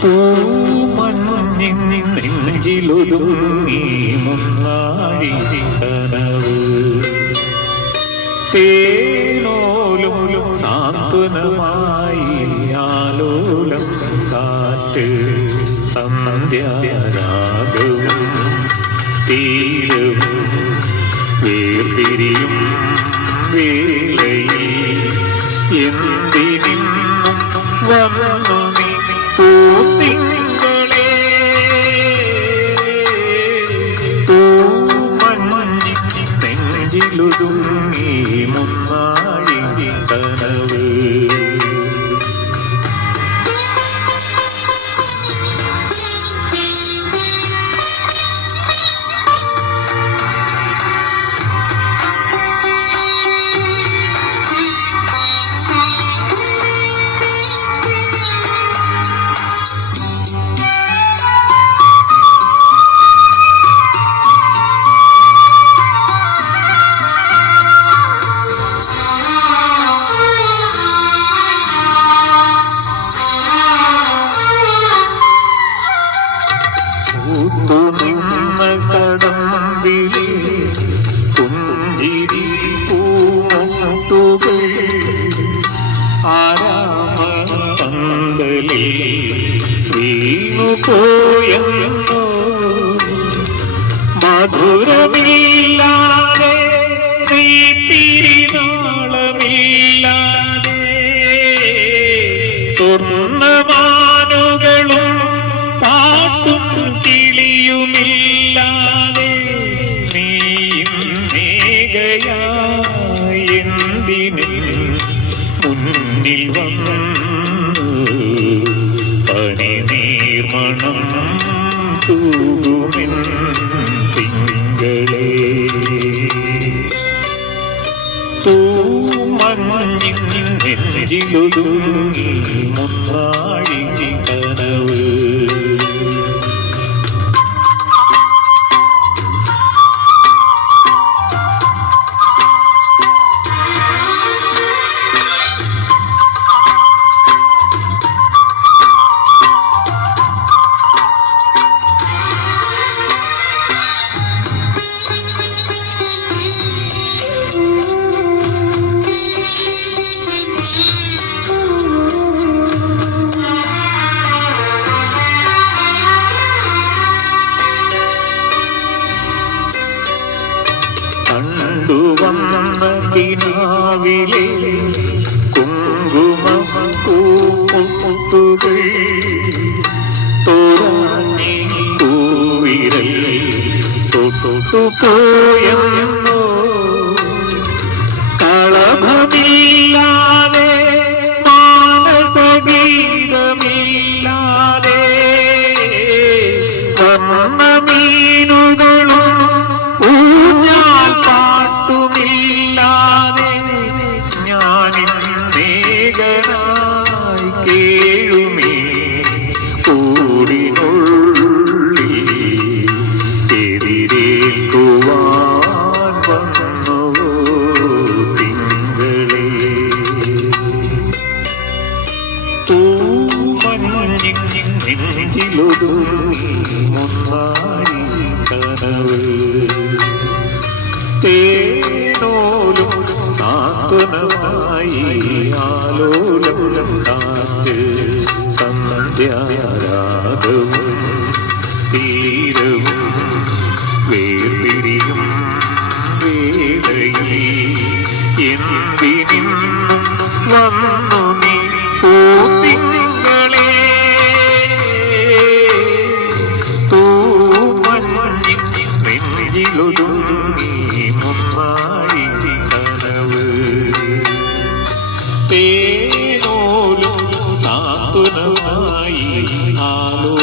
പൂമഞ്ഞിൻ നെഞ്ചിലൊതുങ്ങി മുന്നാഴി കനവ് തേനോലും സാന്ത്വനമായി ആലോലം കാറ്റ് സന്ധ്യാരാഗവും തീരവും വേർപിരിയും വേളയിൽ എന്തിനും വന്നു Tudo വീണുപോയെന്നോ മധുരമില്ലാതെ നീത്തിരിനാളമില്ലാതെ സ്വർണമാനുകളും പാട്ടും കിളിയുമില്ലാതെ നീ മേഘയായെന്തിന് മുന്നിൽ വന്നു? തൂമഞ്ഞിൻ നെഞ്ചിലൊതുങ്ങി മുന്നാഴി കനവ് കിനാവിലെ കുങ്കുമ പൂമുട്ടുകൾ തോരാഞ്ഞി പൂവിരൽ തൊട്ടു പോയെന്നോ നെഞ്ചിലൊതുങ്ങി മുന്നാഴി കനവ് തേനോലും സാന്ത്വനമായി ആലോലം കാറ്റ് സന്ധ്യാരാഗവും തീരവും വേർപിരിയും വേളയിൽ എന്തിനിന്നും വന്നു ആകുലമായി ആലോ